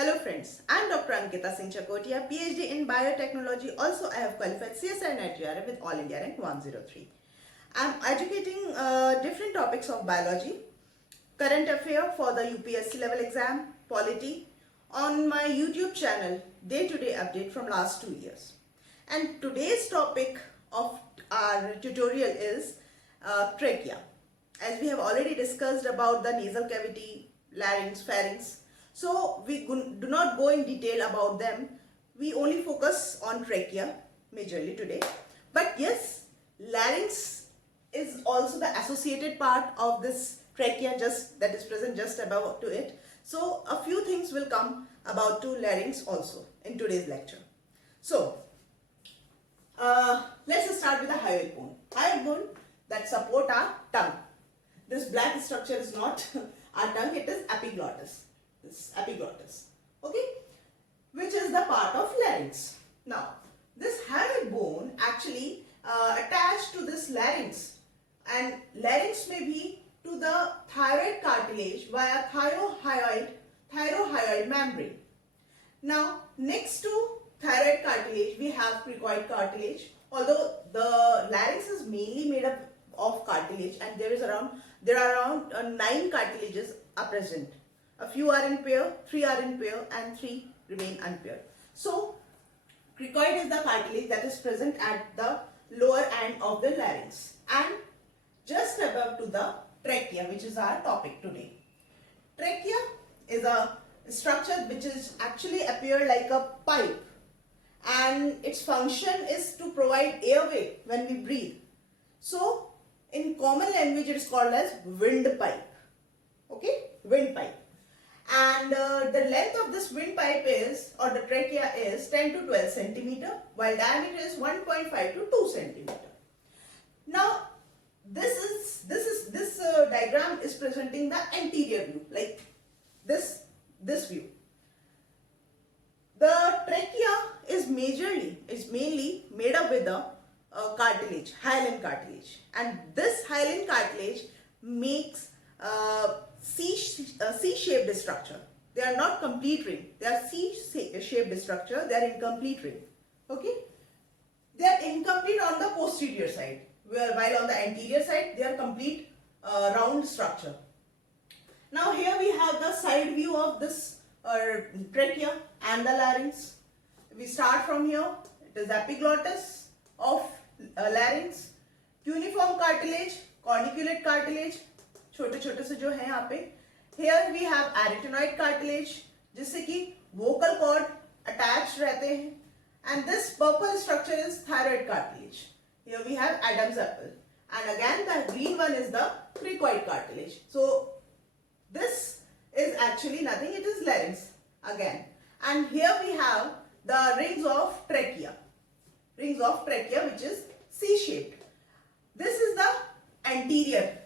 Hello friends, I am Dr. Ankita Singh Chakotia, PhD in Biotechnology. Also, I have qualified CSR and GRF with All India Rank 103. I am educating different topics of biology, current affair for the UPSC level exam, polity, on my YouTube channel, day-to-day update from last 2 years. And today's topic of our tutorial is trachea. As we have already discussed about the nasal cavity, larynx, pharynx, so we do not go in detail about them. We only focus on trachea majorly today. But yes, larynx is also the associated part of this trachea that is present just above to it. So a few things will come about to larynx also in today's lecture. So let's start with the hyoid bone. Hyoid bone that support our tongue. This black structure is not our tongue, it is epiglottis. This epiglottis, okay, which is the part of larynx. Now, this hyoid bone actually attached to this larynx, and larynx may be to the thyroid cartilage via thyrohyoid membrane. Now, next to thyroid cartilage, we have cricoid cartilage. Although the larynx is mainly made up of cartilage, and there are around 9 cartilages are present. A few are in pair, 3 are in pair, and 3 remain unpaired. So, cricoid is the cartilage that is present at the lower end of the larynx and just above to the trachea, which is our topic today. Trachea is a structure which is actually appear like a pipe, and its function is to provide airway when we breathe. So, in common language, it is called as windpipe. Okay, windpipe. And the length of this windpipe is, or the trachea is 10 to 12 centimeter, while diameter is 1.5 to 2 centimeter. Now, this diagram is presenting the anterior view, like this view. The trachea is mainly made up with the cartilage, hyaline cartilage, and this hyaline cartilage makes C-shaped structure. They are not complete ring. They are C-shaped structure. They are incomplete ring. Okay. They are incomplete on the posterior side, while on the anterior side they are complete round structure. Now here we have the side view of this trachea and the larynx. We start from here. It is epiglottis of larynx, cuneiform cartilage, corniculate cartilage, छोटे से जो है यहाँ पे. Here we have arytenoid cartilage, जिससे कि vocal cord attached रहते हैं, and this purple structure is thyroid cartilage. Here we have Adam's apple, and again the green one is the cricoid cartilage. So this is actually nothing, it is larynx again. And here we have the rings of trachea which is C-shaped. This is the anterior,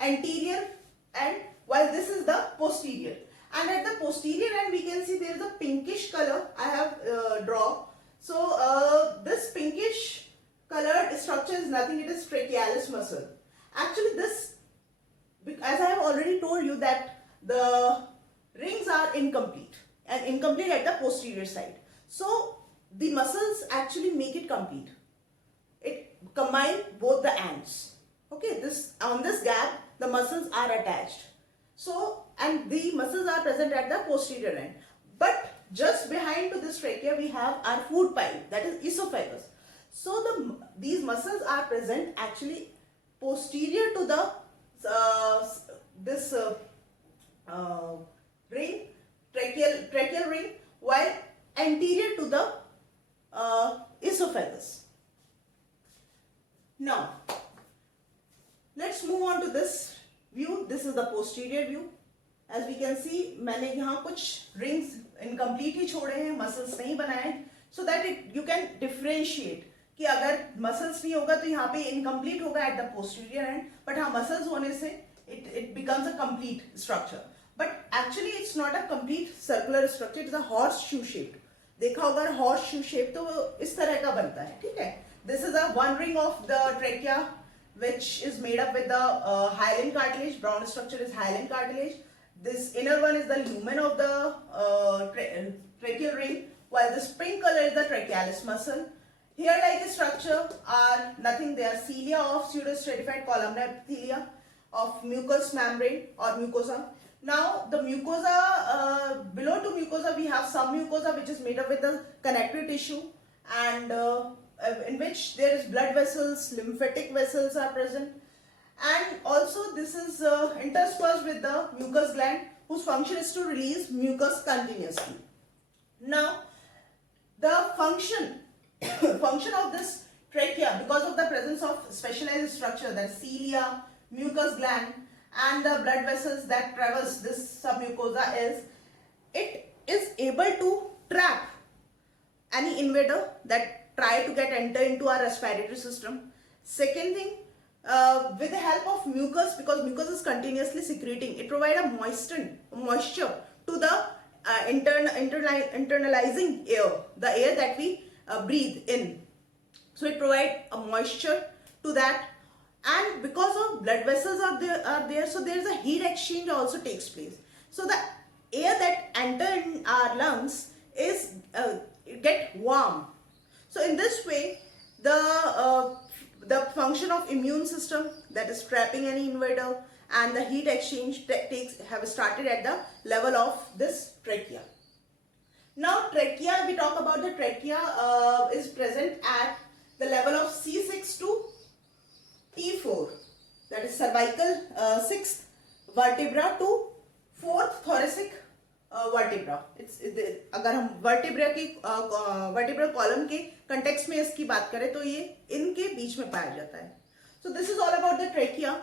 and while this is the posterior. And at the posterior end we can see there is a pinkish color I have drawn. So this pinkish colored structure is nothing, it is trachealis muscle. Actually this, as I have already told you, that the rings are incomplete at the posterior side. So the muscles actually make it complete. It combines both the ends. Okay, on this gap the muscles are attached. So, and the muscles are present at the posterior end. But just behind to this trachea we have our food pipe, that is esophagus. So these muscles are present actually posterior to the ring, tracheal ring, while anterior to the esophagus. Now, let's move on to this view. This is the posterior view. As we can see, मैंने यहाँ कुछ rings incomplete ही छोड़े हैं, muscles नहीं बनाए हैं, so that you can differentiate कि अगर muscles नहीं होगा तो यहाँ पे incomplete होगा at the posterior end, but हाँ muscles होने से it becomes a complete structure. But actually it's not a complete circular structure, it is a horseshoe shaped. देखा होगा horseshoe shape तो इस तरह का बनता है, ठीक है? This is a one ring of the trachea, which is made up with the hyaline cartilage. Brown structure is hyaline cartilage. This inner one is the lumen of the tracheal ring, while this pink color is the trachealis muscle. Hair-like structure are nothing, they are cilia of pseudostratified columnar epithelia of mucous membrane or mucosa. Now the mucosa, below to mucosa we have submucosa, which is made up with the connective tissue, and in which there is blood vessels, lymphatic vessels are present, and also this is interspersed with the mucous gland, whose function is to release mucus continuously. Now the function of this trachea, because of the presence of specialized structure, that cilia, mucus gland and the blood vessels that traverse this submucosa, is it is able to trap any invader that try to enter into our respiratory system. Second thing, with the help of mucus, because mucus is continuously secreting, it provides a moisture to the internalizing air, the air that we breathe in. So it provides a moisture to that, and because of blood vessels are there, so there is a heat exchange also takes place. So the air that enter in our lungs is get warm. So in this way, the function of immune system, that is trapping any invader, and the heat exchange that have started at the level of this trachea. Now trachea, we talk about the trachea is present at the level of C6 to T4, that is cervical 6th vertebra to 4th thoracic vertebra. अगर हम vertebral column के context में इसकी बात करें तो ये इनके बीच में पाया जाता है. So this is all about the trachea.